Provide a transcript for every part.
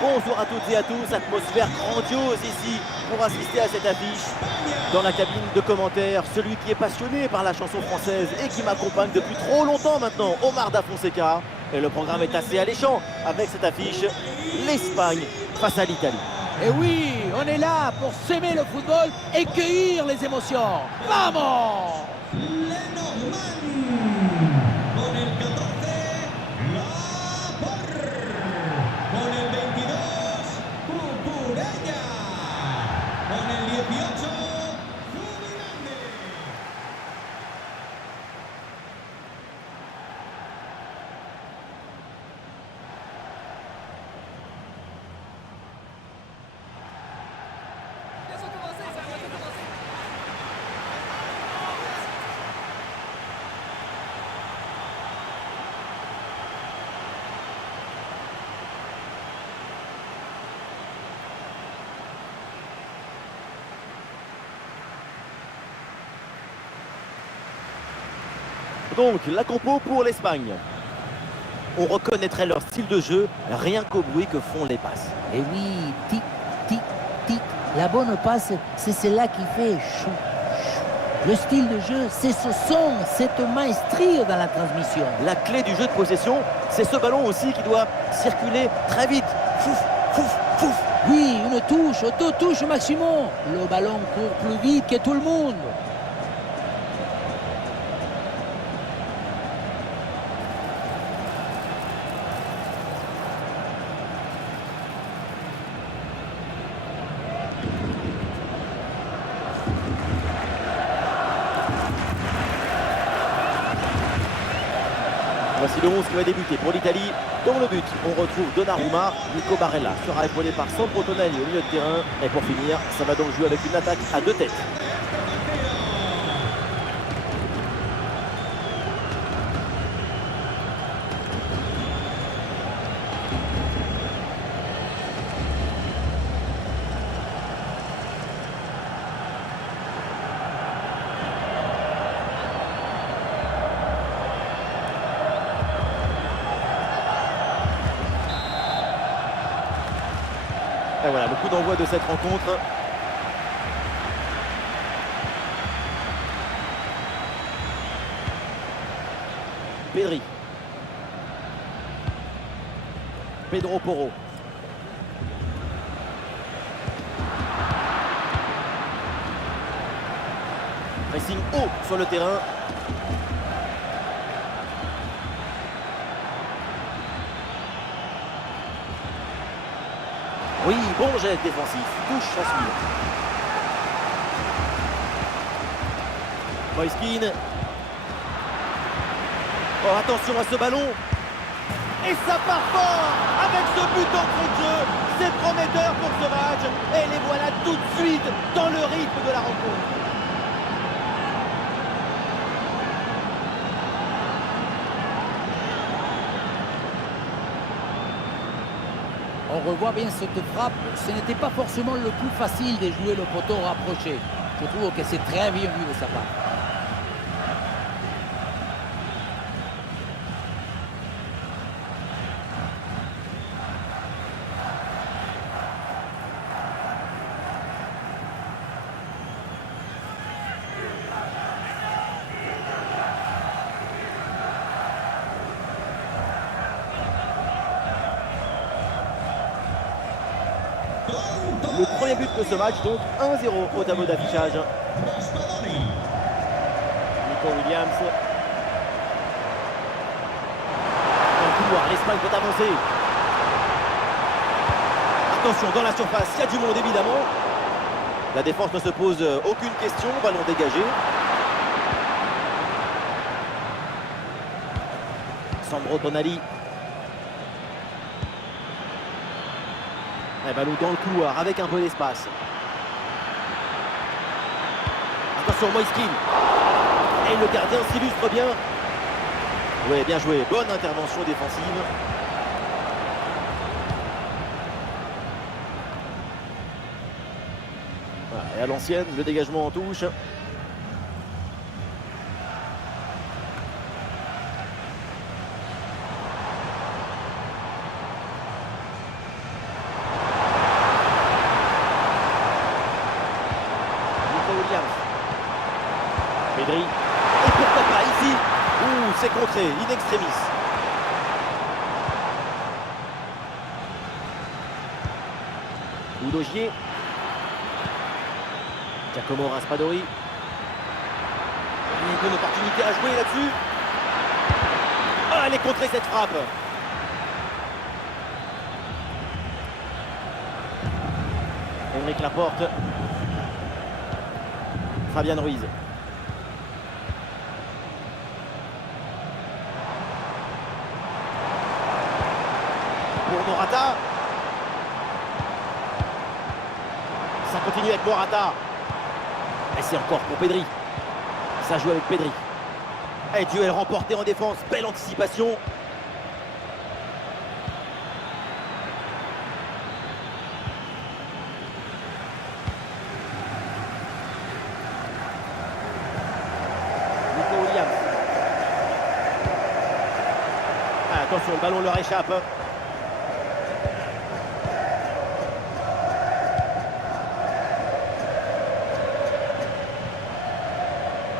Bonjour à toutes et à tous, atmosphère grandiose ici pour assister à cette affiche. Dans la cabine de commentaires, celui qui est passionné par la chanson française et qui m'accompagne depuis trop longtemps maintenant, Omar Da Fonseca. Et le programme est assez alléchant avec cette affiche, l'Espagne face à l'Italie. Et oui, on est là pour s'aimer le football et cueillir les émotions. Vamos! Con el 14, La Porre. Con el 22, Cucurella. Con el 18, Zubimendi. Donc, la compo pour l'Espagne. On reconnaîtrait leur style de jeu rien qu'au bruit que font les passes. Et oui, tic, tic, tic. La bonne passe, c'est celle-là qui fait chou, chou. Le style de jeu, c'est ce son, cette maestrie dans la transmission. La clé du jeu de possession, c'est ce ballon aussi qui doit circuler très vite. Fouf, fouf, fouf. Oui, une touche, deux touches maximum. Le ballon court plus vite que tout le monde. Voici le 11 qui va débuter pour l'Italie. Dans le but, on retrouve Donnarumma. Nico Barella sera épaulé par Sandro Tonali au milieu de terrain. Et pour finir, ça va donc jouer avec une attaque à deux têtes. Et voilà, le coup d'envoi de cette rencontre. Pedri. Pedro Porro. Pressing haut sur le terrain. Oui, bon geste défensif. Touche à suivre. Moiskin. Oh, attention à ce ballon. Et ça part fort avec ce but d'entrée de jeu. C'est prometteur pour ce match. Et les voilà tout de suite dans le rythme de la rencontre. On revoit bien cette frappe. Ce n'était pas forcément le plus facile de jouer le poteau rapproché. Je trouve que c'est très bien vu de sa part. Le premier but de ce match, donc 1-0 au tableau d'affichage. Nico Williams. Dans le couloir, l'Espagne peut avancer. Attention, dans la surface, il y a du monde évidemment. La défense ne se pose aucune question, ballon dégagé. Sandro Tonali. Un ballon dans le couloir avec un peu d'espace. Attention, Moiskin. Et le gardien s'illustre bien. Oui, bien joué. Bonne intervention défensive. Voilà, et à l'ancienne, le dégagement en touche. Pedri. Et pourquoi pas ici? Ouh, c'est contré, in extremis. Udogie. Giacomo Raspadori. Une bonne opportunité à jouer là-dessus. Ah, elle est contrée cette frappe. Aymeric Laporte. Fabian Ruiz. Pour Morata. Ça continue avec Morata. Et c'est encore pour Pedri. Ça joue avec Pedri. Et duel remporté en défense. Belle anticipation. Nico Williams. Ah, attention, le ballon leur échappe.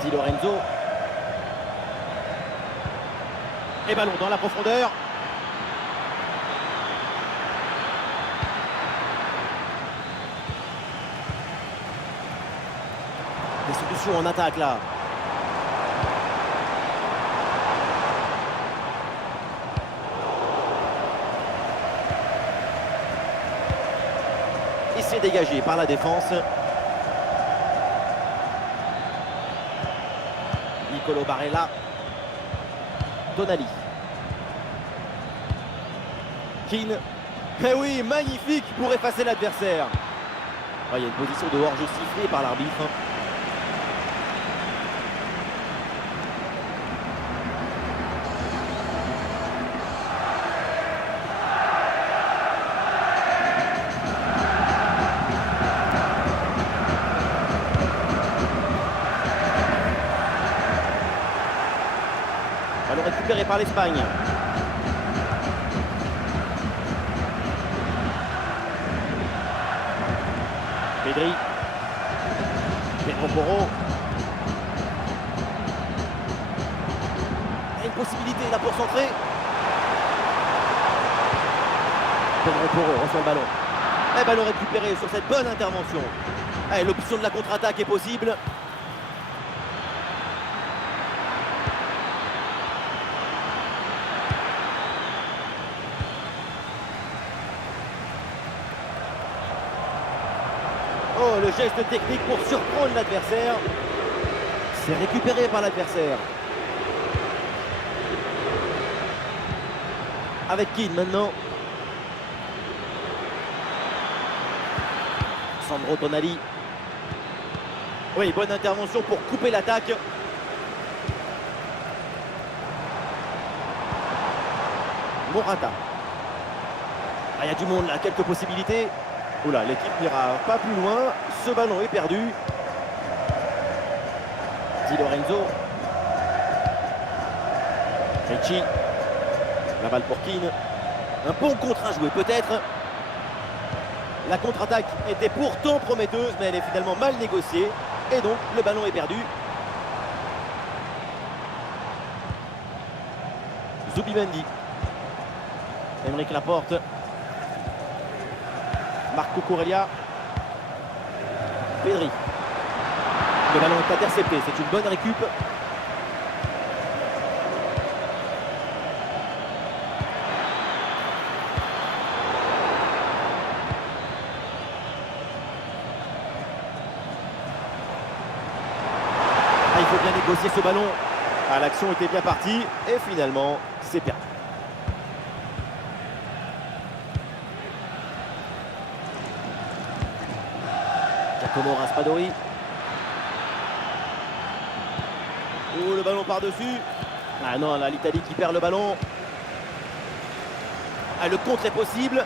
Di Lorenzo. Et ballon dans la profondeur. Des solutions en attaque là. Et c'est dégagé par la défense. Nicolo Barella. Tonali. Keane. Mais oui, magnifique pour effacer l'adversaire. Oh, il y a une position de hors-jeu sifflée par l'arbitre. Ballon récupéré par l'Espagne. Pedri. Pedro Porro. Il y a une possibilité là pour centrer. Pedro Porro reçoit le ballon. Et ballon récupéré sur cette bonne intervention. Allez, l'option de la contre-attaque est possible. Oh, le geste technique pour surprendre l'adversaire. C'est récupéré par l'adversaire. Avec Keane maintenant. Sandro Tonali. Oui, bonne intervention pour couper l'attaque. Morata. Ah, il y a du monde là, quelques possibilités. Oula, l'équipe n'ira pas plus loin. Ce ballon est perdu. Di Lorenzo. Ricci. La balle pour Keane. Un bon contre à jouer peut-être. La contre-attaque était pourtant prometteuse, mais elle est finalement mal négociée. Et donc, le ballon est perdu. Zubimendi. Aymeric Laporte. Marco Corellia. Pedri. Le ballon est intercepté, c'est une bonne récup. Ah, il faut bien négocier ce ballon. Ah, l'action était bien partie et finalement c'est perdu. Giacomo Raspadori. Oh, le ballon par-dessus. Ah non, là, l'Italie qui perd le ballon. Ah, le contre est possible.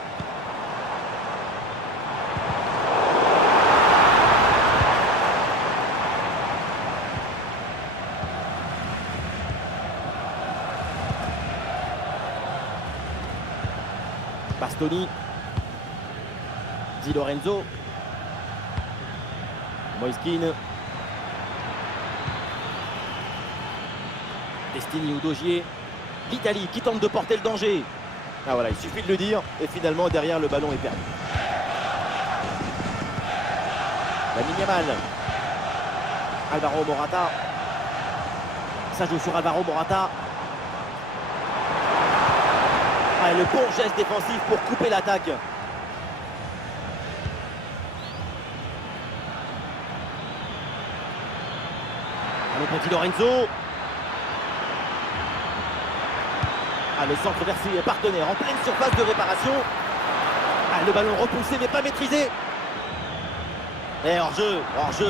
Bastoni. Di Lorenzo. Moise Keane. Destiny ou Dogier. L'Italie qui tente de porter le danger. Ah voilà, il suffit de le dire. Et finalement, derrière, le ballon est perdu. Lamine Yamal. Alvaro Morata. Ça joue sur Alvaro Morata. Ah, et le bon geste défensif pour couper l'attaque. Allez, petit Lorenzo. Ah, le centre vers ses partenaires en pleine surface de réparation. Ah, le ballon repoussé mais pas maîtrisé. Et hors-jeu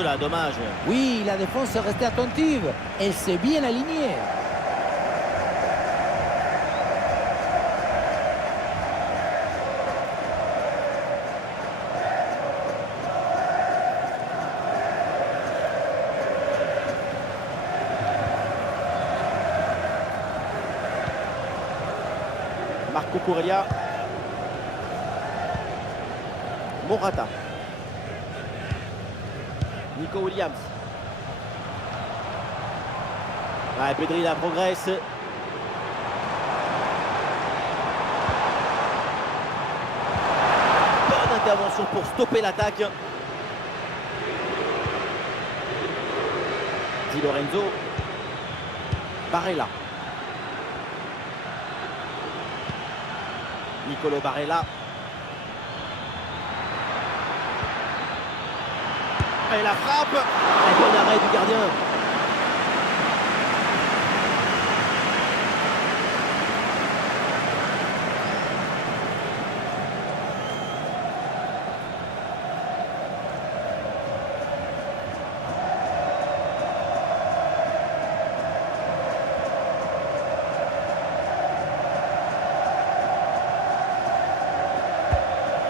là, dommage. Oui, la défense est restée attentive. Elle s'est bien alignée. Marco Corellia. Morata. Nico Williams. Ouais, Pedri là progresse. Bonne intervention pour stopper l'attaque. Di Lorenzo. Barella. Nicolo Barella. Et la frappe. Un bon arrêt du gardien.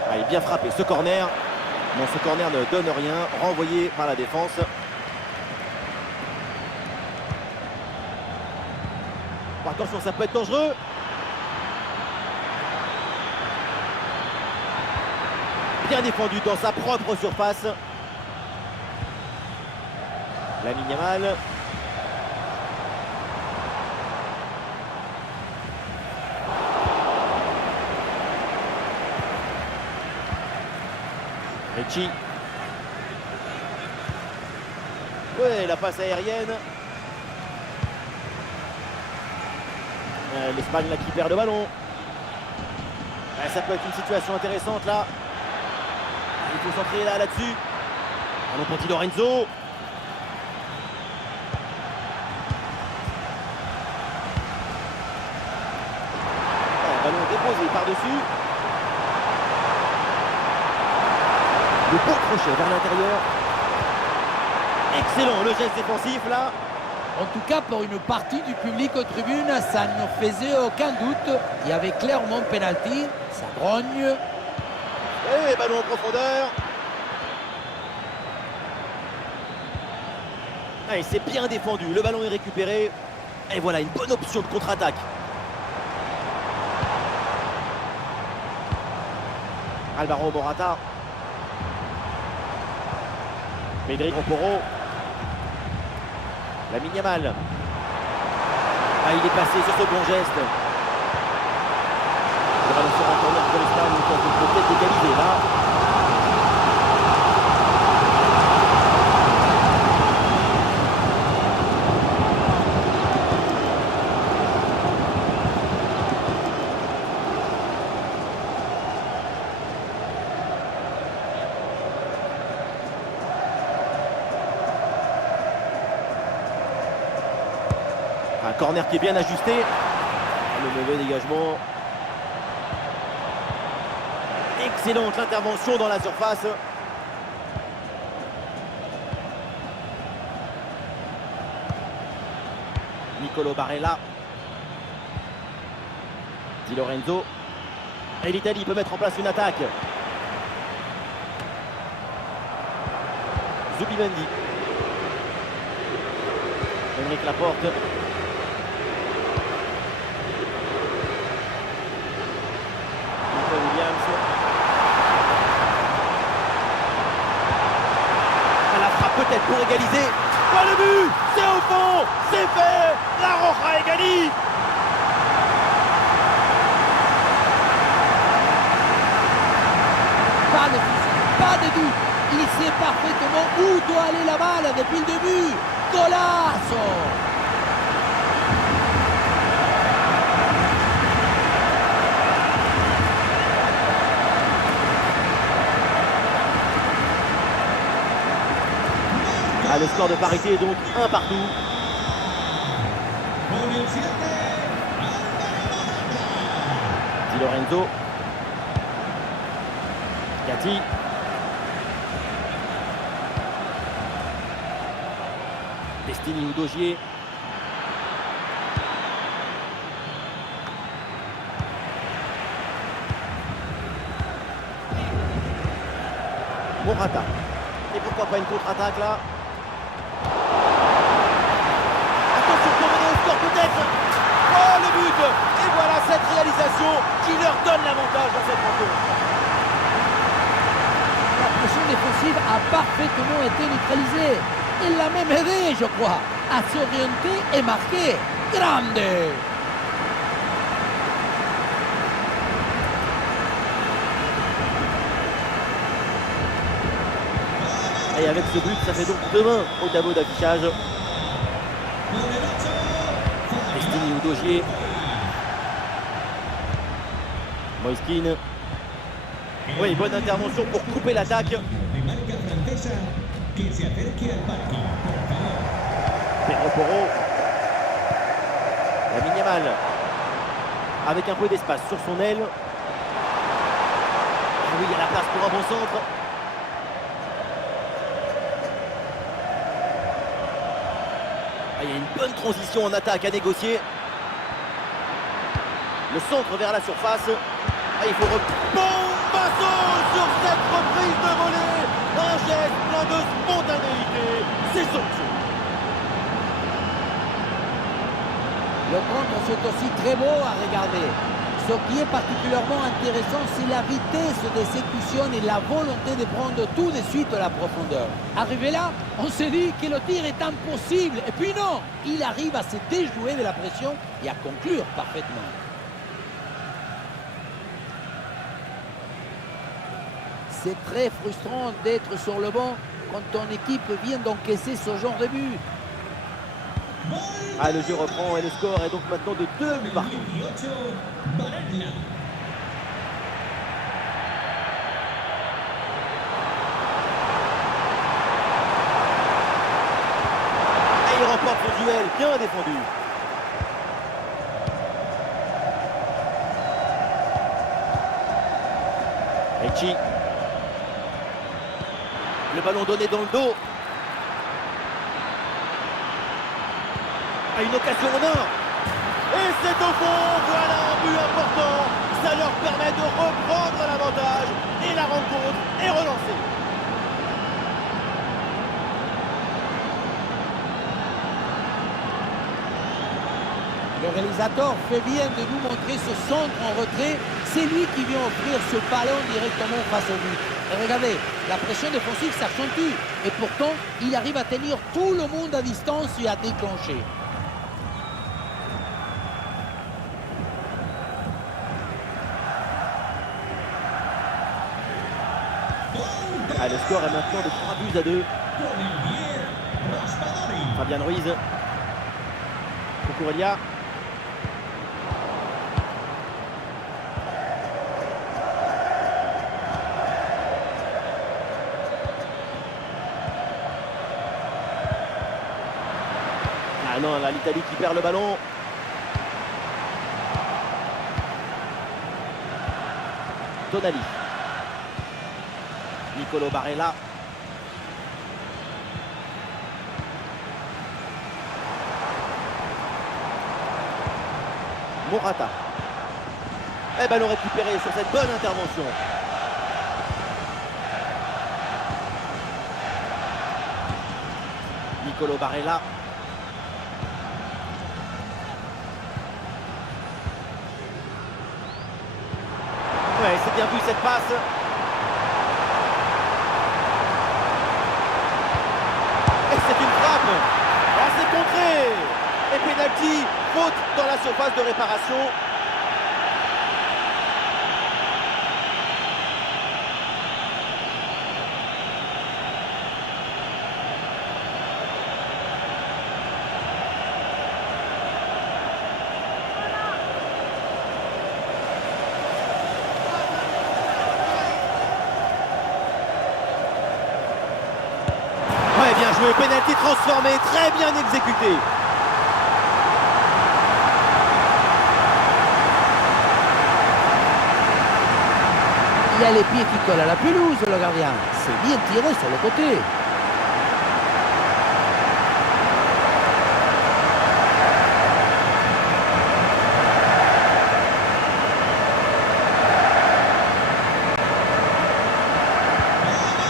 Ah, il est bien frappé ce corner. Non, ce corner ne donne rien, renvoyé par la défense. Oh, attention, ça peut être dangereux. Bien défendu dans sa propre surface. Lamine Yamal. Ricci. Ouais, la passe aérienne. L'Espagne là qui perd le ballon. Ouais, ça peut être une situation intéressante là. Il faut s'entrer là-dessus. Allons, petit Lorenzo. Ouais, ballon déposé par-dessus. Le bon crochet vers l'intérieur. Excellent le geste défensif là. En tout cas, pour une partie du public aux tribunes, ça ne faisait aucun doute. Il y avait clairement penalty. Ça grogne. Et ballon en profondeur. Ah, il s'est bien défendu. Le ballon est récupéré. Et voilà une bonne option de contre-attaque. Alvaro Morata. Pedri Poro. Lamine Yamal. Ah, il est passé sur ce bon geste. Le ballon sera en corner pour l'Espagne. Il peut peut-être égaliser là. Un corner qui est bien ajusté. Le mauvais dégagement. Excellente intervention dans la surface. Nicolo Barella. Di Lorenzo. Et l'Italie peut mettre en place une attaque. Zubimendi. Emeric Laporte. Peut-être pour égaliser. Oh, le but, c'est au fond, c'est fait. La Roja égalise. Pas de souci, pas de doute. Il sait parfaitement où doit aller la balle depuis le début. Golazo! Ah, le score de parité est donc 1 partout. Con el 7, Di Lorenzo. Gatti. Destiny Udogie. Morata. Et pourquoi pas une contre-attaque là? Attention pour mener au score peut-être. Oh, le but. Et voilà cette réalisation qui leur donne l'avantage dans cette rencontre. La pression défensive a parfaitement été neutralisée. Il l'a même aidé, je crois, à s'orienter et marquer. Grande! Et avec ce but, ça fait donc 2-1 au tableau d'affichage. Destiny Udogie. Moiskin. Oui, bonne intervention pour couper l'attaque. de marca francesa que se acerque al parking, por favor. Pedro Porro. La Yamal. Avec un peu d'espace sur son aile. Ah oui, il y a la place pour un bon centre. Ah, il y a une bonne transition en attaque à négocier. Le centre vers la surface. Ah, il faut Bombasso sur cette reprise de volée. Un geste plein de spontanéité. C'est somptueux. Le contre, c'est aussi très beau à regarder. Ce qui est particulièrement intéressant, c'est la vitesse d'exécution et la volonté de prendre tout de suite à la profondeur. Arrivé là, on s'est dit que le tir est impossible. Et puis non, il arrive à se déjouer de la pression et à conclure parfaitement. C'est très frustrant d'être sur le banc quand ton équipe vient d'encaisser ce genre de but. Ah, le jeu reprend et le score est donc maintenant de 2 buts partout. 18, Varela. Et il remporte le duel, bien défendu. Ricci. Le ballon donné dans le dos. À une occasion en or. Et c'est au fond, voilà un but important. Ça leur permet de reprendre l'avantage et la rencontre est relancée. Le réalisateur fait bien de nous montrer ce centre en retrait. C'est lui qui vient offrir ce ballon directement face au but. Et regardez, la pression défensive s'accentue. Et pourtant, il arrive à tenir tout le monde à distance et à déclencher. Ah, le score est maintenant de 3 buts à 2. Con el 10, Raspadori. Fabian Ruiz. Cucurella. Ah non, là, l'Italie qui perd le ballon. Tonali. Nicolo Barella. Morata. Et ballon récupéré sur cette bonne intervention. Nicolo Barella. Ouais, c'est bien vu cette passe. rythme. Oh, c'est contré. Et penalty, faute dans la surface de réparation. Ouais, bien joué, penalty transformé, très bien exécuté. Il a les pieds qui collent à la pelouse, le gardien. C'est bien tiré sur le côté.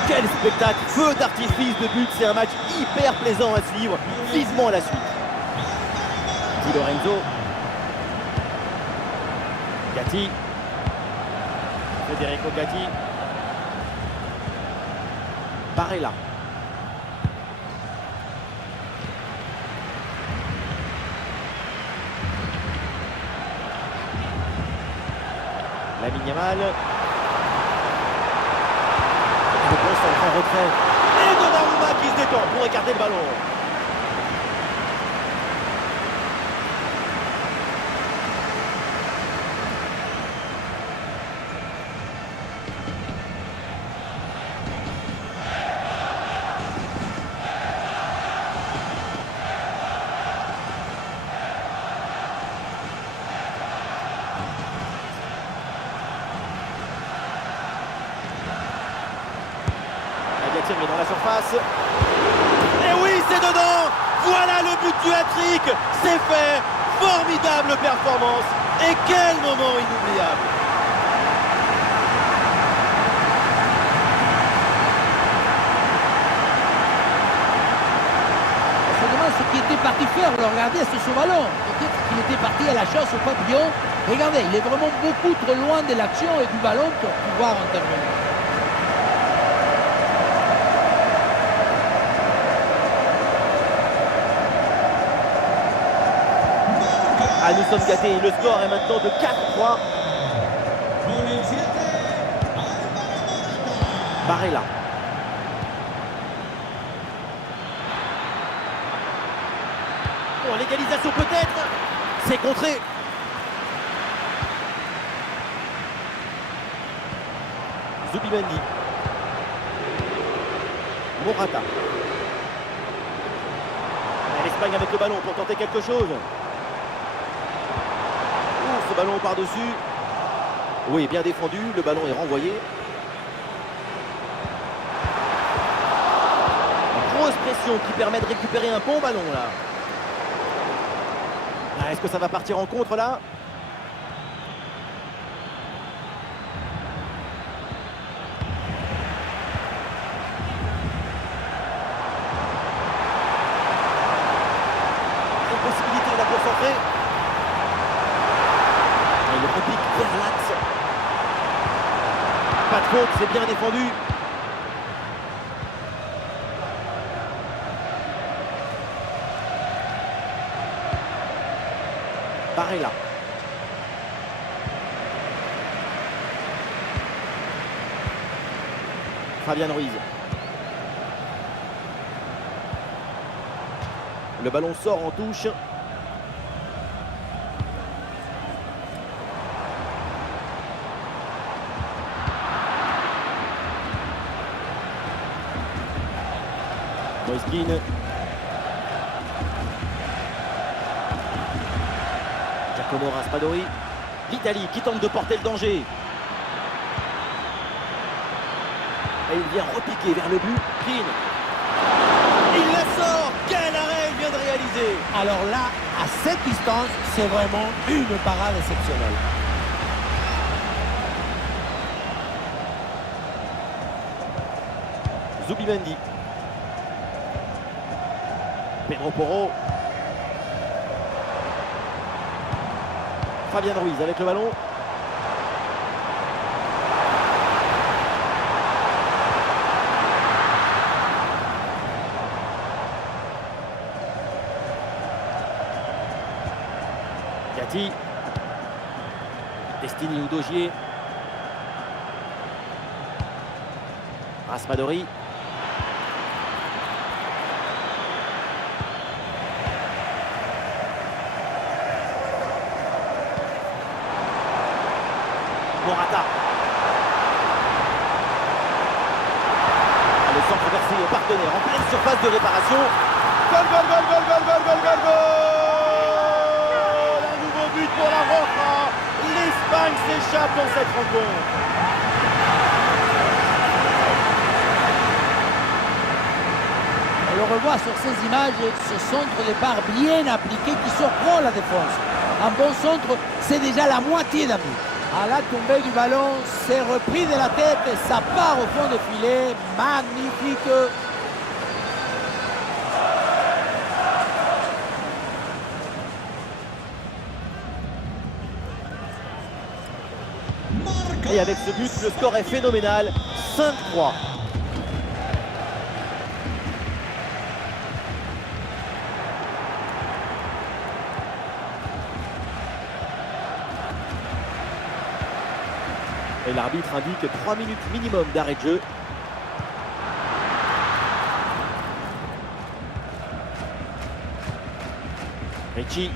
Quel spectacle, feu d'artifice de but, c'est un match hyper plaisant à suivre, vivement la suite. Di Lorenzo. Gatti. Federico Gatti. Barella. Lamine Yamal. Le bon centre en retrait. Et Donnarumma qui se détend pour écarter le ballon. Mais dans la surface. Et oui, c'est dedans. Voilà le but du hat-trick. C'est fait. Formidable performance. Et quel moment inoubliable. On se demande ce qui était parti faire, le regarder sur ce ballon. Peut-être qu'il était parti à la chasse au papillon. Regardez, il est vraiment beaucoup trop loin de l'action et du ballon pour pouvoir intervenir. Ah, nous sommes gâtés. Le score est maintenant de 4-3. Barella. Bon, l'égalisation peut-être. C'est contré. Zubimendi. Morata. L'Espagne avec le ballon pour tenter quelque chose. Ce ballon par-dessus. Oui, bien défendu. Le ballon est renvoyé. Une grosse pression qui permet de récupérer un bon ballon là. Ah, est-ce que ça va partir en contre là? Une possibilité là pour centrer. Il repique vers l'axe. Pas de faute, c'est bien défendu. Barella. Fabian Ruiz. Le ballon sort en touche. Moiskin. Giacomo Raspadori. L'Italie qui tente de porter le danger. Et il vient repiquer vers le but. Keane. Il la sort. Quel arrêt il vient de réaliser. Alors là, à cette distance, c'est vraiment une parade exceptionnelle. Zubimendi. Pedro Porro. Fabian Ruiz avec le ballon. Verratti. Destiny Udogie. Raspadori. Morata. Le centre versé au partenaire en pleine surface de réparation. Goal, goal, goal, goal, goal, goal, goal, goal, goal. Un nouveau but pour la Roja. L'Espagne s'échappe dans cette rencontre. On le revoit sur ces images, ce centre de part bien appliqué qui surprend la défense. Un bon centre, c'est déjà la moitié d'un but. À la tombée du ballon, c'est repris de la tête et ça part au fond du filet. Magnifique. Et avec ce but, le score est phénoménal. 5-3. Et l'arbitre indique 3 minutes minimum d'arrêt de jeu. Ricci.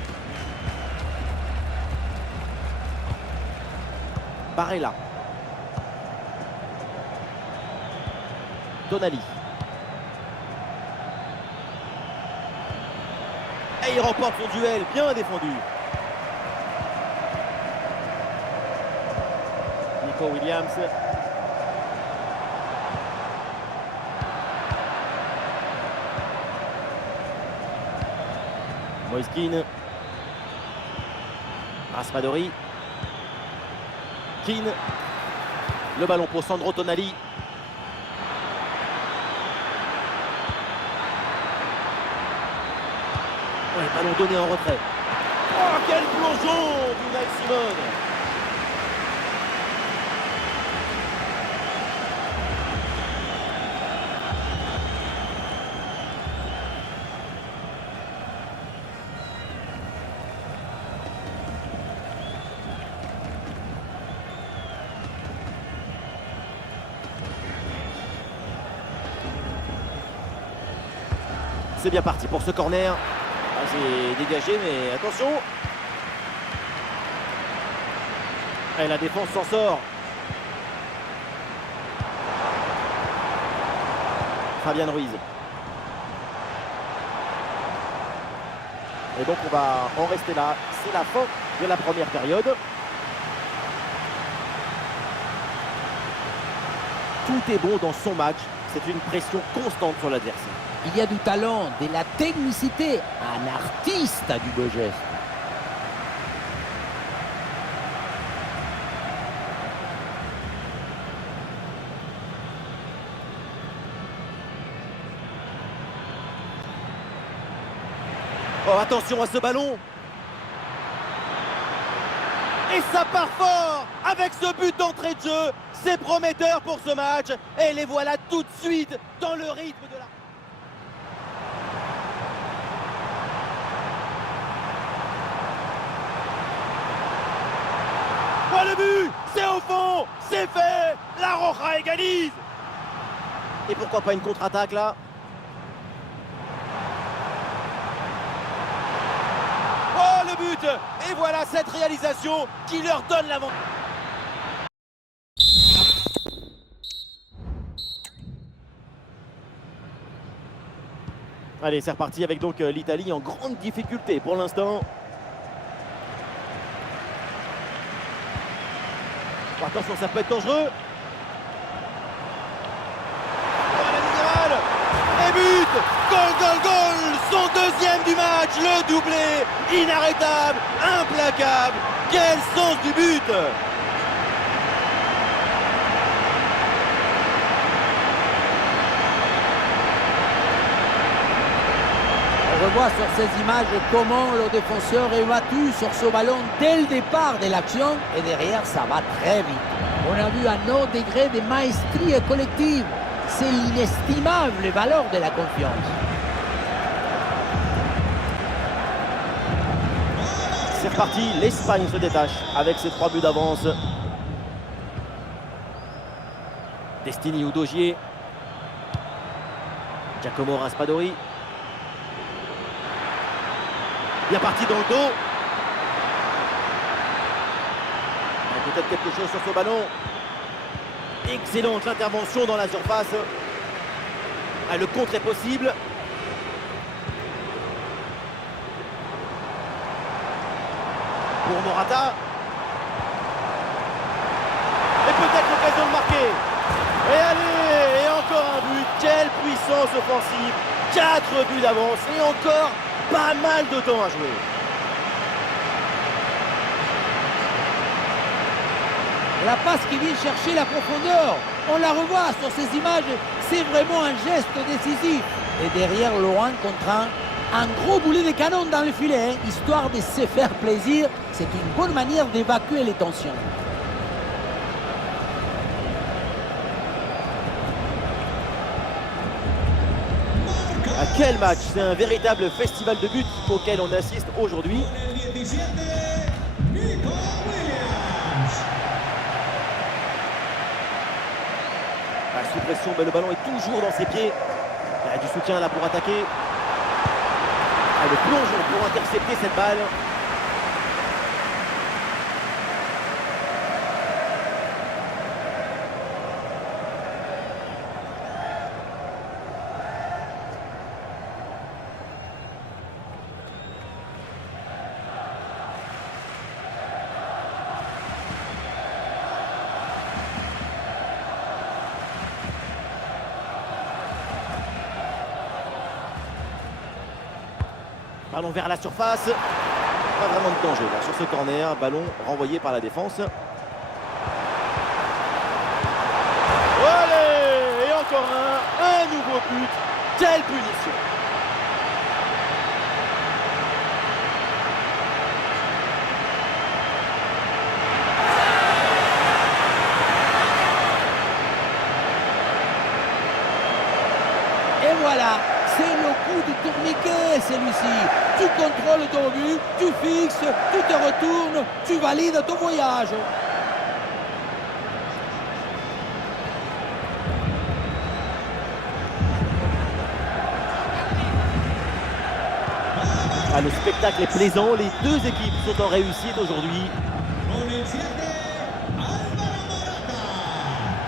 Barella. Tonali. Et il remporte son duel, bien défendu. Nico Williams. Moise Kean. Raspadori. Kean. Le ballon pour Sandro Tonali. Ouais, ballon donné en retrait. Oh, quel plongeon d'Unai Simon. C'est bien parti pour ce corner. Ah, j'ai dégagé, mais attention. Et la défense s'en sort. Fabian Ruiz. Et donc on va en rester là. C'est la fin de la première période. Tout est bon dans son match. C'est une pression constante sur l'adversaire. Il y a du talent, de la technicité, un artiste a du beau geste. Oh, attention à ce ballon. Et ça part fort avec ce but d'entrée de jeu. C'est prometteur pour ce match. Et les voilà tout de suite dans le rythme de la... Oh, le but, c'est au fond, c'est fait. La Roja égalise. Et pourquoi pas une contre-attaque là? Oh, le but. Et voilà cette réalisation qui leur donne l'avantage. Allez, c'est reparti avec donc l'Italie en grande difficulté pour l'instant. Oh, attention, ça peut être dangereux. Oh, la minimale. Et but. Goal, goal, goal. Son deuxième du match. Le doublé. Inarrêtable. Implacable. Quel sens du but. On revoit sur ces images comment le défenseur est battu sur ce ballon dès le départ de l'action et derrière ça va très vite. On a vu un autre degré de maestrie collective. C'est l'inestimable valeur de la confiance. C'est C'est reparti, l'Espagne se détache avec ses 3 buts d'avance. Destiny Udogie. Giacomo Raspadori. Bien parti dans le dos. Peut-être quelque chose sur ce ballon. Excellente intervention dans la surface. Ah, le contre est possible. Pour Morata. Et peut-être l'occasion de marquer. Et allez, et encore un but. Quelle puissance offensive. 4 buts d'avance et encore pas mal de temps à jouer. La passe qui vient chercher la profondeur. On la revoit sur ces images. C'est vraiment un geste décisif. Et derrière, Laurent contraint un gros boulet de canon dans le filet, histoire de se faire plaisir. C'est une bonne manière d'évacuer les tensions. À quel match! C'est un véritable festival de buts auquel on assiste aujourd'hui. Con el 17, Nico Williams. Sous pression, mais le ballon est toujours dans ses pieds. Il y a du soutien là pour attaquer. Le plongeon pour intercepter cette balle. Ballon vers la surface. Pas vraiment de danger là sur ce corner. Ballon renvoyé par la défense. Allez! Et encore un nouveau but. Quelle punition! Et voilà, c'est le coup du tourniquet, celui-ci. Tu contrôles ton but, tu fixes, tu te retournes, tu valides ton voyage. Le spectacle est plaisant. Les deux équipes sont en réussite aujourd'hui. Con el 7, Álvaro Morata.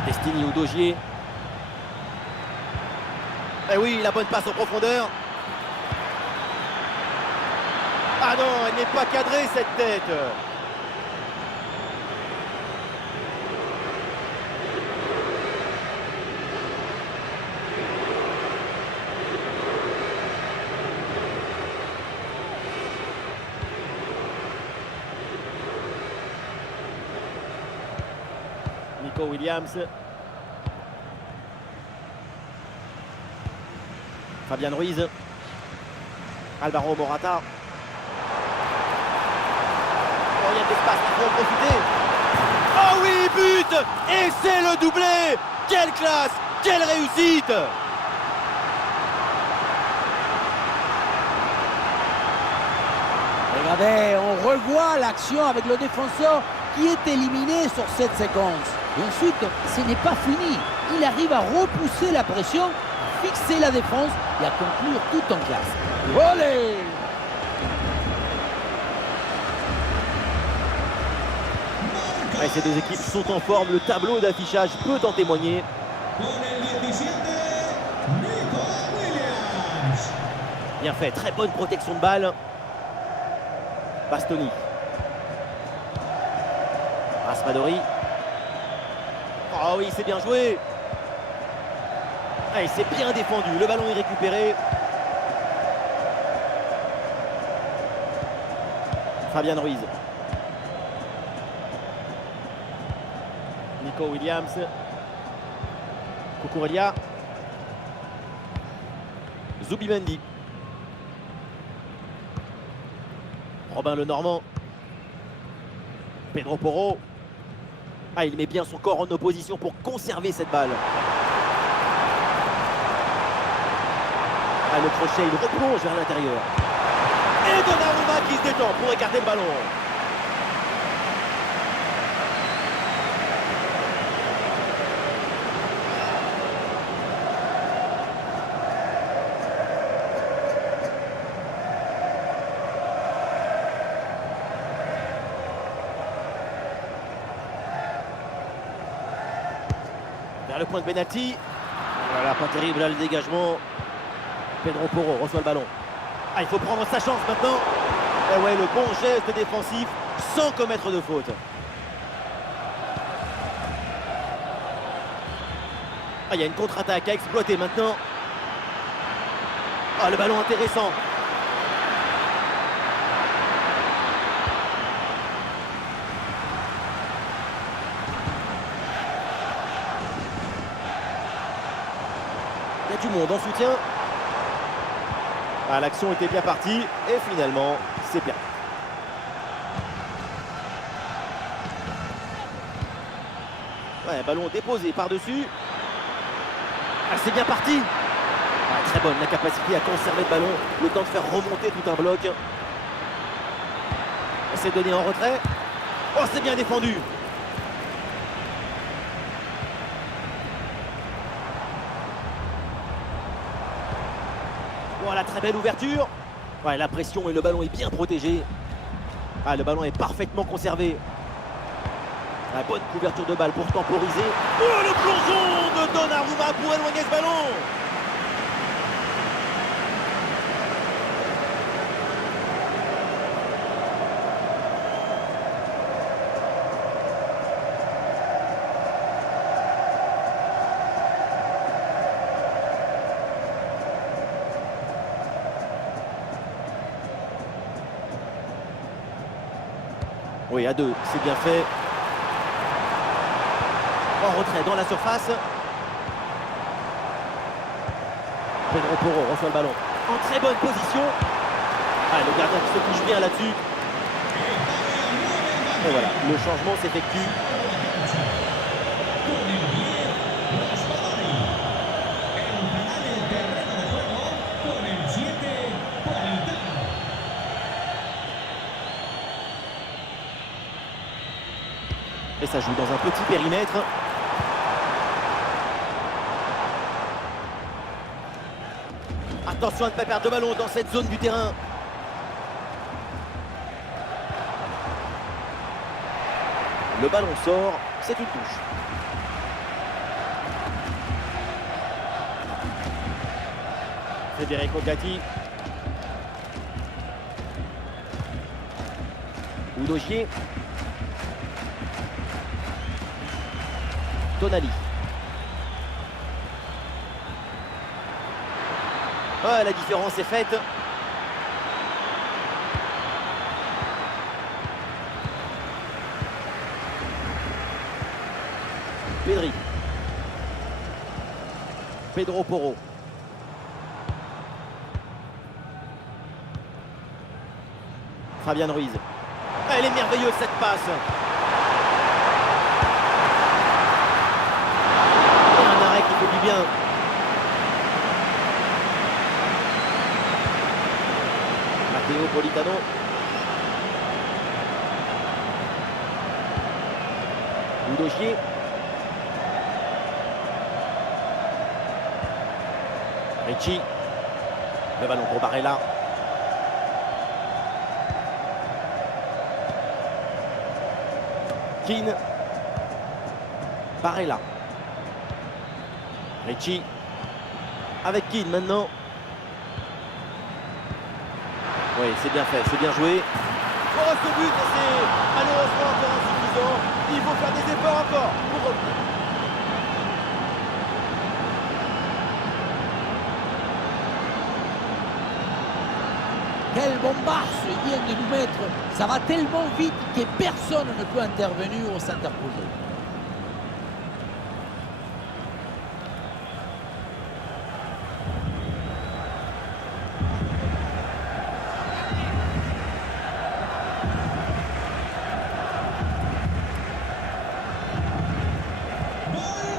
Destiny Udogie. Eh oui, la bonne passe en profondeur. Ah non, elle n'est pas cadrée cette tête. Nico Williams. Fabian Ruiz. Alvaro Morata. Oh, il y a de l'espace, il faut en profiter. Oh oui, but! Et c'est le doublé! Quelle classe! Quelle réussite! Regardez, on revoit l'action avec le défenseur qui est éliminé sur cette séquence. Et ensuite, ce n'est pas fini. Il arrive à repousser la pression, à fixer la défense et à conclure tout en classe. Olé! Ouais, ces deux équipes sont en forme, le tableau d'affichage peut en témoigner. Con el 17, Nico Williams. Bien fait, très bonne protection de balle. Bastoni. Raspadori. Oh oui, c'est bien joué. Ah, c'est bien défendu, le ballon est récupéré. Fabian Ruiz. Nico Williams. Cucurella. Zubimendi. Robin Lenormand. Pedro Porro. Ah, il met bien son corps en opposition pour conserver cette balle. Ah, le crochet, il replonge vers l'intérieur. Et Donnarumma qui se détend pour écarter le ballon. Vers le point de pénalty. Voilà, pas terrible là le dégagement. Pedro Porro reçoit le ballon. Ah, il faut prendre sa chance maintenant. Et ouais, le bon geste défensif sans commettre de faute. Ah, il y a une contre-attaque à exploiter maintenant. Ah, le ballon intéressant. Il y a du monde en soutien. Ah, l'action était bien partie et finalement, c'est perdu. Ouais, ballon déposé par-dessus. Ah, c'est bien parti. Ah, très bonne la capacité à conserver le ballon, le temps de faire remonter tout un bloc. C'est donné en retrait. Oh, c'est bien défendu. Voilà, très belle ouverture. Ouais, la pression et le ballon est bien protégé. Ah, le ballon est parfaitement conservé. La bonne couverture de balle pour temporiser. Oh, le plongeon de Donnarumma pour éloigner ce ballon. Oui, à deux, c'est bien fait. En retrait dans la surface. Pedro Porro reçoit le ballon. En très bonne position. Ah, le gardien qui se couche bien là-dessus. Et voilà, le changement s'effectue. Et ça joue dans un petit périmètre. Attention à ne pas perdre de ballon dans cette zone du terrain. Le ballon sort, c'est une touche. Federico Gatti. Udogie. Tonali. Ah, la différence est faite. Pedri. Pedro Porro. Fabian Ruiz. Ah, elle est merveilleuse cette passe. Un arrêt qui fait du bien. Matteo Politano. Udogie. Ricci. Le ballon pour Barella. Keane. Barella. Ricci. Avec Keane maintenant. Oui, c'est bien fait, c'est bien joué. Oh, ce but, c'est malheureusement encore insuffisant. Il faut faire des efforts encore pour revenir. Quel bombasse il vient de nous mettre. Ça va tellement vite que personne ne peut intervenir ou s'interposer.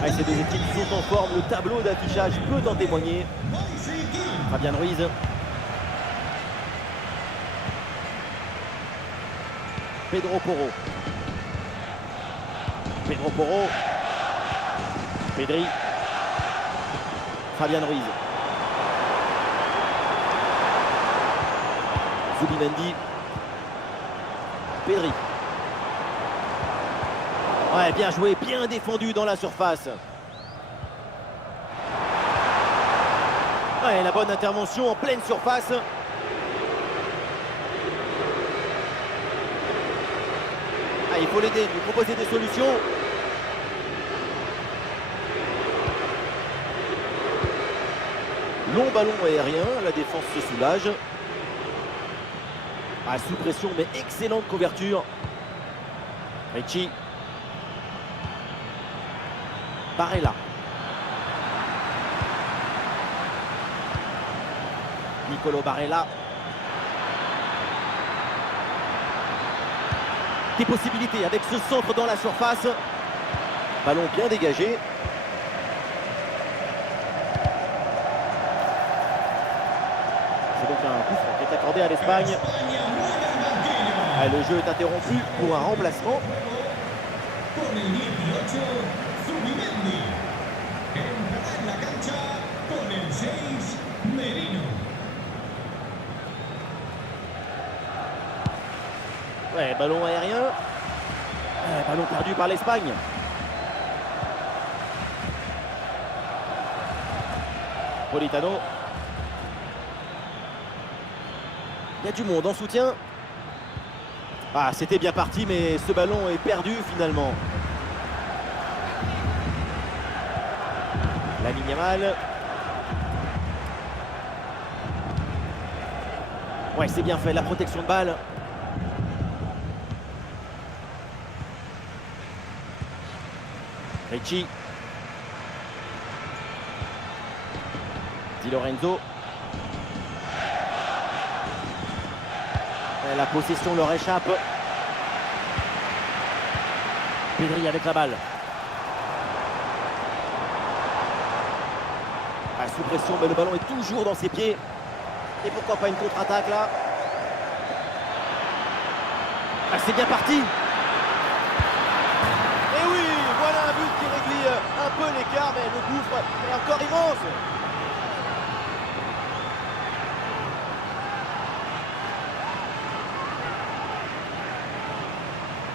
Ah, ces deux équipes sont en forme, le tableau d'affichage peut en témoigner. Fabian Ruiz. Pedro Porro. Pedro Porro. Pedri. Fabian Ruiz. Zubimendi. Pedri. Ouais, bien joué, bien défendu dans la surface. Ouais, la bonne intervention en pleine surface. Ah, il faut l'aider, lui proposer des solutions. Long ballon aérien, la défense se soulage. Ah, sous pression, mais excellente couverture. Ricci. Barella. Nicolo Barella. Des possibilités avec ce centre dans la surface. Ballon bien dégagé. C'est donc un coup franc qui est accordé à l'Espagne. Ah, le jeu est interrompu pour un remplacement. Con el 18, Zubimendi. Entrará en la cancha con el 6, Merino. Ouais, ballon aérien. Ouais, ballon perdu par l'Espagne. Politano. Il y a du monde en soutien. Ah, c'était bien parti, mais ce ballon est perdu finalement. Lamine Yamal. Ouais, c'est bien fait, la protection de balle. Ricci. Di Lorenzo. Et la possession leur échappe. Pedri avec la balle. Ah, sous pression, mais le ballon est toujours dans ses pieds. Et pourquoi pas une contre-attaque là? Ah, c'est bien parti. Et oui, voilà un but qui réduit un peu l'écart, mais le gouffre est encore immense.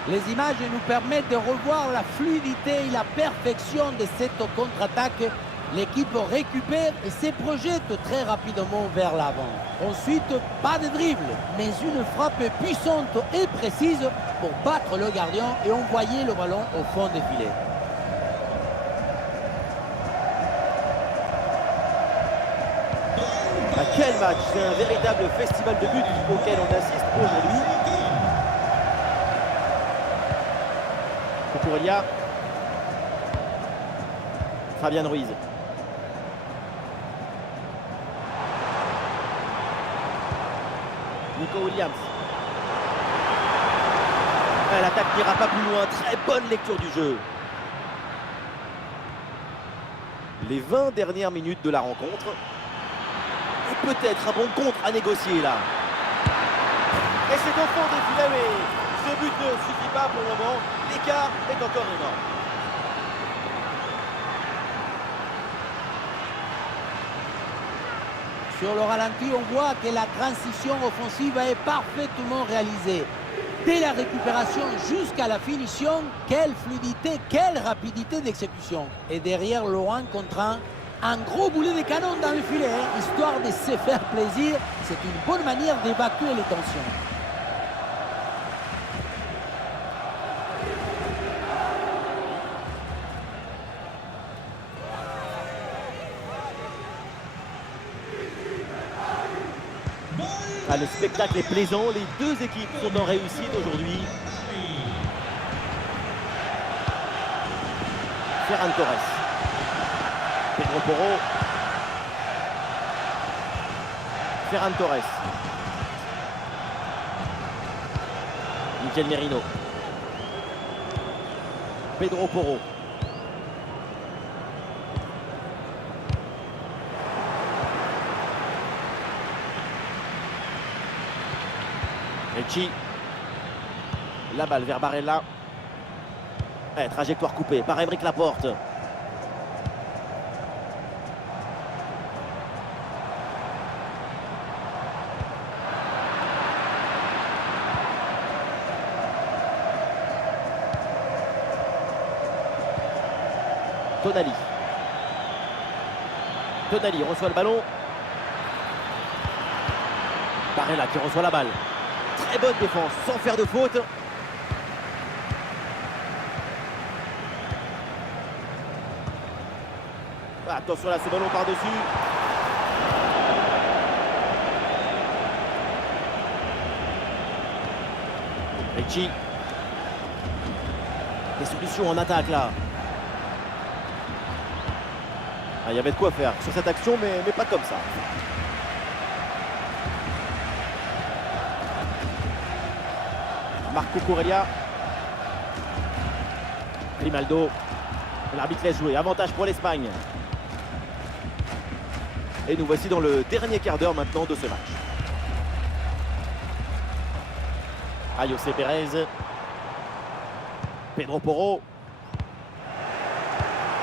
Les images nous permettent de revoir la fluidité et la perfection de cette contre-attaque. L'équipe récupère et se projette très rapidement vers l'avant. Ensuite, pas de dribble, mais une frappe puissante et précise pour battre le gardien et envoyer le ballon au fond des filets. Ah, quel match! C'est un véritable festival de buts auquel on assiste aujourd'hui. Cucurella. Fabian Ruiz. Nico Williams. L'attaque n'ira pas plus loin. Très bonne lecture du jeu. Les 20 dernières minutes de la rencontre. Et peut-être un bon contre à négocier là. Et c'est au fond des filets, mais ce but ne suffit pas pour le moment. L'écart est encore énorme. Sur le ralenti, on voit que la transition offensive est parfaitement réalisée. Dès la récupération jusqu'à la finition, quelle fluidité, quelle rapidité d'exécution. Et derrière le 1 contre 1 gros boulet de canon dans le filet, histoire de se faire plaisir. C'est une bonne manière d'évacuer les tensions. Ah, le spectacle est plaisant, les deux équipes sont en réussite aujourd'hui. Ferran Torres. Pedro Porro. Ferran Torres. Mikel Merino. Pedro Porro. Ricci. La balle vers Barella. Trajectoire coupée par Aymeric Laporte. Tonali. Tonali reçoit le ballon. Barella qui reçoit la balle. Très bonne défense, sans faire de faute. Attention là, ce ballon par-dessus. Ricci. Des solutions en attaque là. Il y avait de quoi faire sur cette action, mais pas comme ça. Marco Corellia. Grimaldo. L'arbitre laisse jouer. Avantage pour l'Espagne. Et nous voici dans le dernier quart d'heure maintenant de ce match. José Pérez. Pedro Porro.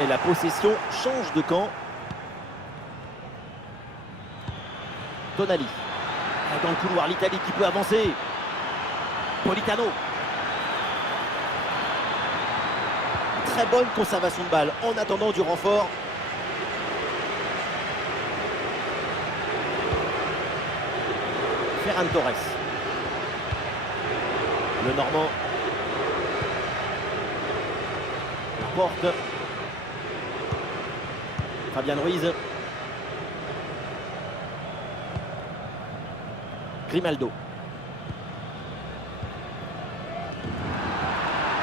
Et la possession change de camp. Tonali. Dans le couloir, l'Italie qui peut avancer. Politano. Très bonne conservation de balle en attendant du renfort. Ferran Torres. Le Normand. La porte. Fabian Ruiz. Grimaldo.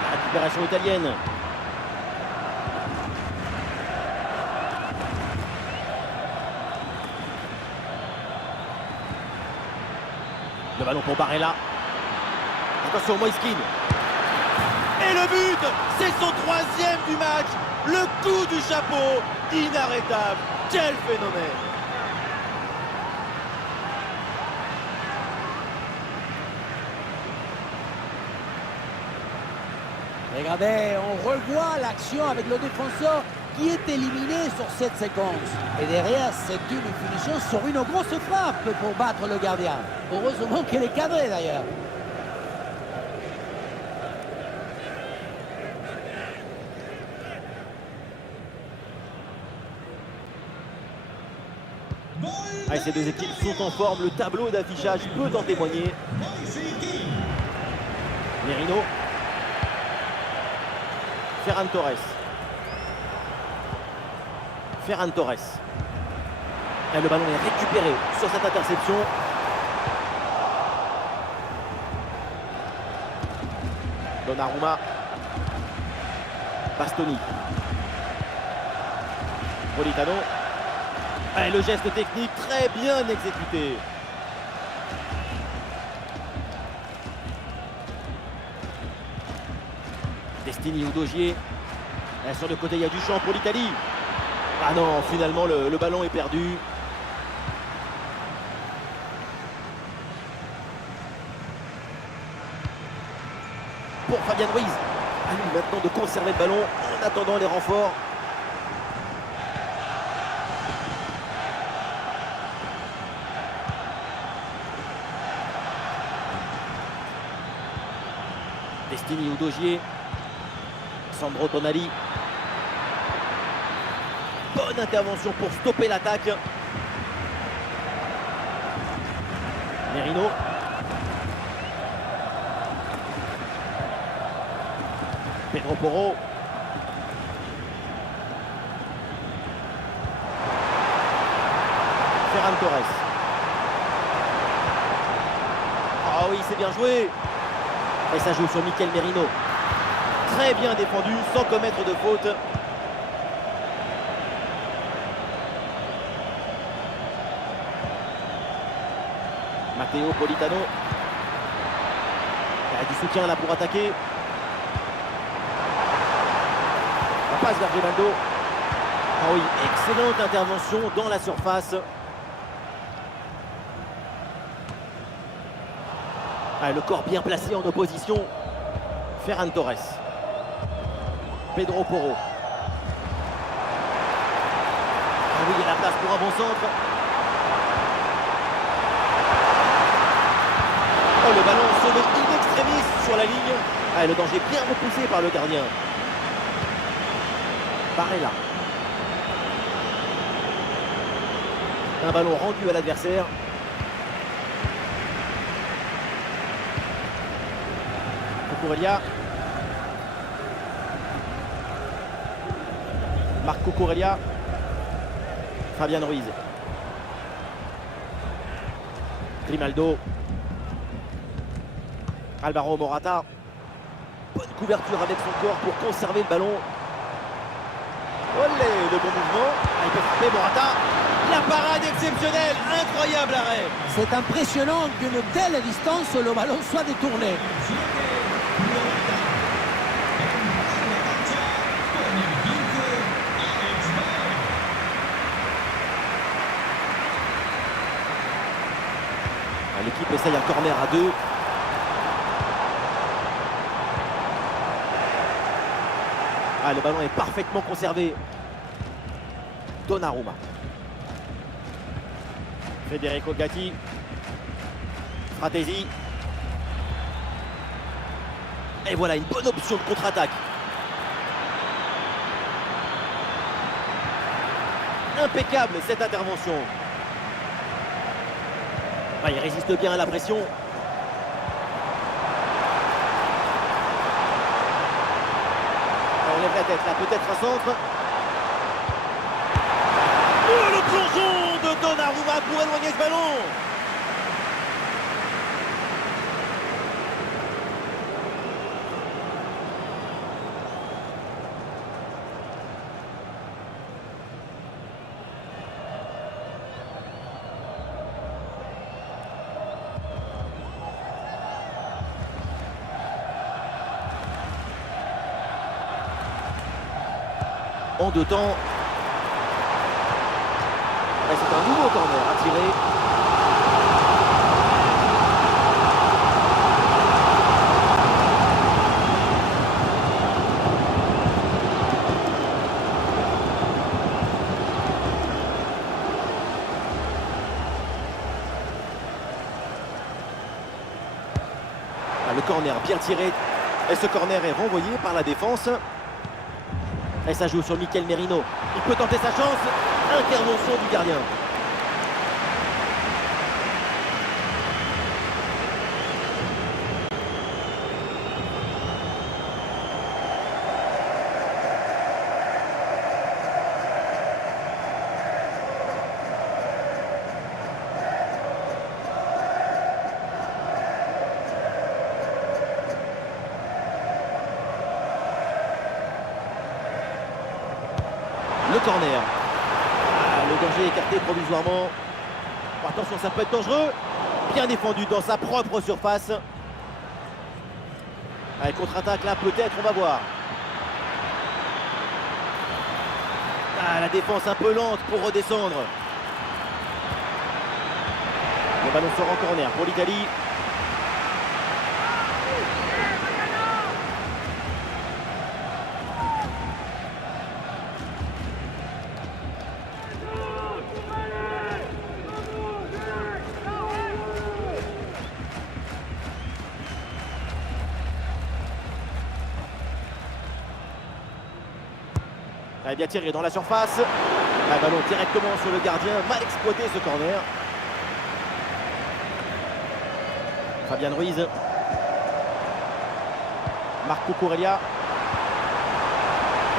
La récupération italienne. Le ballon pour Barella. Attention, Moiskin. Et le but, c'est son 3e du match. Le coup du chapeau, inarrêtable. Quel phénomène. Regardez, on revoit l'action avec le défenseur qui est éliminé sur cette séquence. Et derrière, c'est une finition sur une grosse frappe pour battre le gardien. Heureusement qu'elle est cadrée d'ailleurs. Allez, ces deux équipes sont en forme. Le tableau d'affichage peut en témoigner. Merino. Ferran Torres. Ferran Torres. Et le ballon est récupéré sur cette interception. Donnarumma. Bastoni. Politano. Et le geste technique très bien exécuté. Destiny Udogie. Sur le côté, il y a du champ pour l'Italie. Ah non, finalement, le ballon est perdu. Pour Fabian Ruiz. À lui maintenant de conserver le ballon en attendant les renforts. Destiny Udogie. Sandro Tonali. Bonne intervention pour stopper l'attaque. Merino. Pedro Porro. Ferran Torres. Ah oui, c'est bien joué. Et ça joue sur Mikel Merino. Très bien défendu, sans commettre de faute. Matteo Politano. Il y a du soutien là pour attaquer. La passe vers Grimaldo. Ah oui, excellente intervention dans la surface. Ah, le corps bien placé en opposition. Ferran Torres. Pedro Porro. Ah oui, il y a la place pour un bon centre. Oh, le ballon sauvé in extremis sur la ligne. Ah, le danger bien repoussé par le gardien. Barella. Un ballon rendu à l'adversaire. Cucurella. Marc Cucurella. Fabian Ruiz. Grimaldo. Alvaro Morata. Bonne couverture avec son corps pour conserver le ballon. Olé, le bon mouvement. Ah, il peut frapper Morata. La parade exceptionnelle, incroyable arrêt. C'est impressionnant qu'une telle distance, le ballon soit détourné. L'équipe essaye un corner à 2. Ah, le ballon est parfaitement conservé. Donnarumma. Federico Gatti. Fratesi. Et voilà une bonne option de contre-attaque. Impeccable cette intervention. Ah, il résiste bien à la pression. On lève la tête là, peut-être un centre. Oh, le plongeon de Donnarumma pour éloigner ce ballon. En 2 temps. Et c'est un nouveau corner à tirer. Ah, le corner bien tiré. Et ce corner est renvoyé par la défense. Et ça joue sur Mikel Merino. Il peut tenter sa chance. Intervention du gardien. Le corner. Ah, le danger écarté provisoirement. Oh, attention, ça peut être dangereux. Bien défendu dans sa propre surface. Allez, contre-attaque là, peut-être, on va voir. Ah, la défense un peu lente pour redescendre. Le ballon sort en corner pour l'Italie. Elle bien tiré dans la surface. Un ballon directement sur le gardien. Mal exploité ce corner. Fabian Ruiz. Marc Cucurella.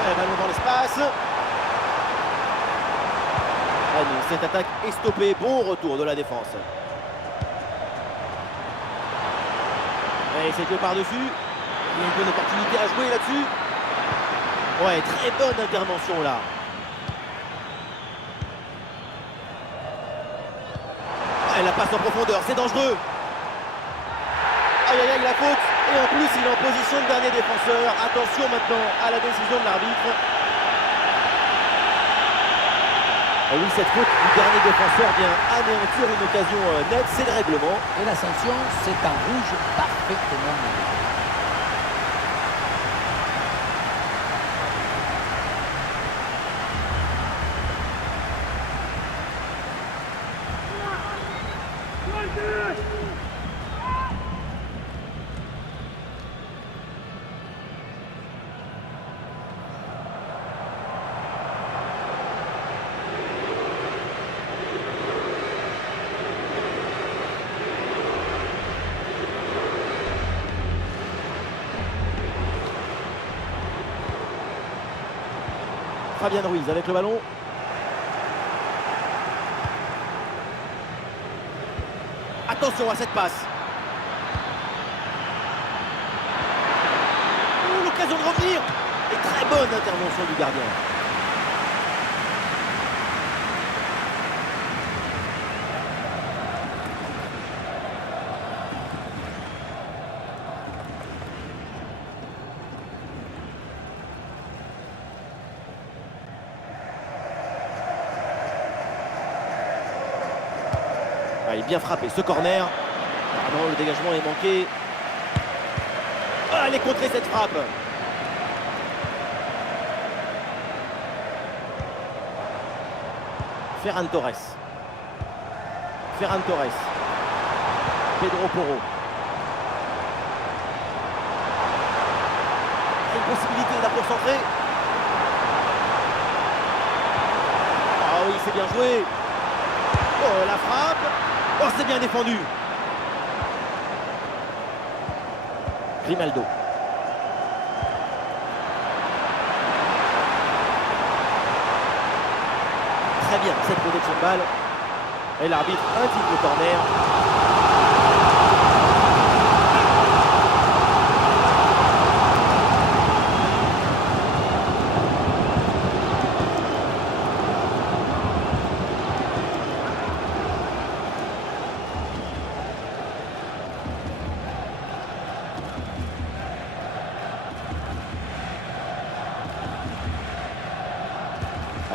Un ballon dans l'espace. Cette attaque est stoppée. Bon retour de la défense. Et c'est joué par-dessus. Il y a une bonne opportunité à jouer là-dessus. Ouais, très bonne intervention là. Elle la passe en profondeur, c'est dangereux. Aïe aïe aïe, la faute. Et en plus, il est en position de dernier défenseur. Attention maintenant à la décision de l'arbitre. Et oui, cette faute du dernier défenseur vient anéantir une occasion nette, c'est le règlement. Et la sanction, c'est un rouge parfaitement mauvais. Fabian Ruiz avec le ballon. Attention à cette passe. L'occasion de revenir. Et très bonne intervention du gardien. Il est bien frappé ce corner. Pardon, le dégagement est manqué. Allez contrer cette frappe. Ferran Torres. Ferran Torres. Pedro Porro. Une possibilité là pour centrer. Ah oui, c'est bien joué. Oh, la frappe. Oh, c'est bien défendu. Grimaldo. Très bien cette protection de balle. Et l'arbitre indique le corner.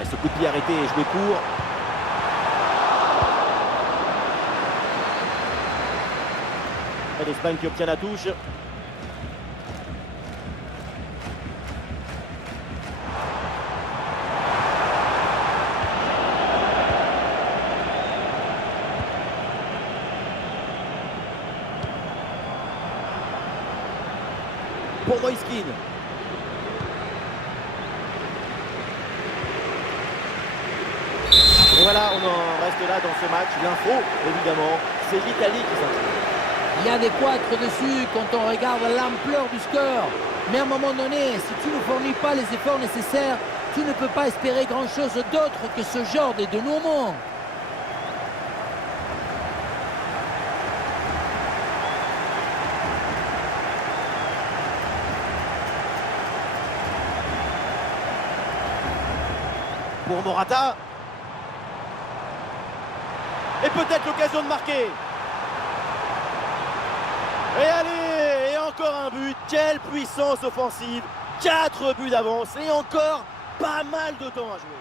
Ce coup de pied arrêté et joué court. Et l'Espagne qui obtient la touche. Pour Moïse Kean. Et voilà, on en reste là dans ce match. L'info, évidemment, c'est l'Italie qui s'intéresse. Il y a des quoi être dessus quand on regarde l'ampleur du score. Mais à un moment donné, si tu ne fournis pas les efforts nécessaires, tu ne peux pas espérer grand-chose d'autre que ce genre de dénouement. Pour Morata. Et peut-être l'occasion de marquer. Et allez, et encore un but. Quelle puissance offensive. 4 buts d'avance et encore pas mal de temps à jouer.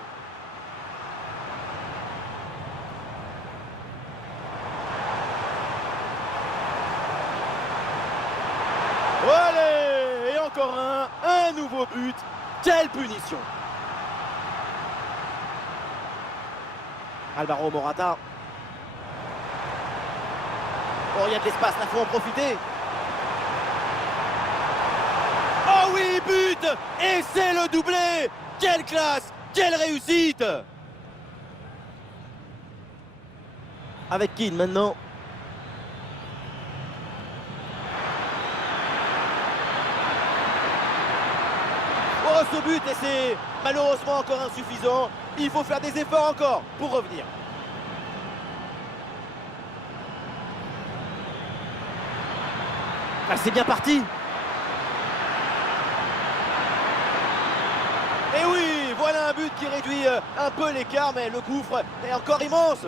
Allez, et encore un nouveau but. Quelle punition. Alvaro Morata. Oh, il y a de l'espace, là, faut en profiter. Oh oui, but! Et c'est le doublé! Quelle classe! Quelle réussite! Avec Kean maintenant. Oh, ce but, et c'est malheureusement encore insuffisant. Il faut faire des efforts encore pour revenir. Ah, c'est bien parti. Et oui, voilà un but qui réduit un peu l'écart, mais le gouffre est encore immense.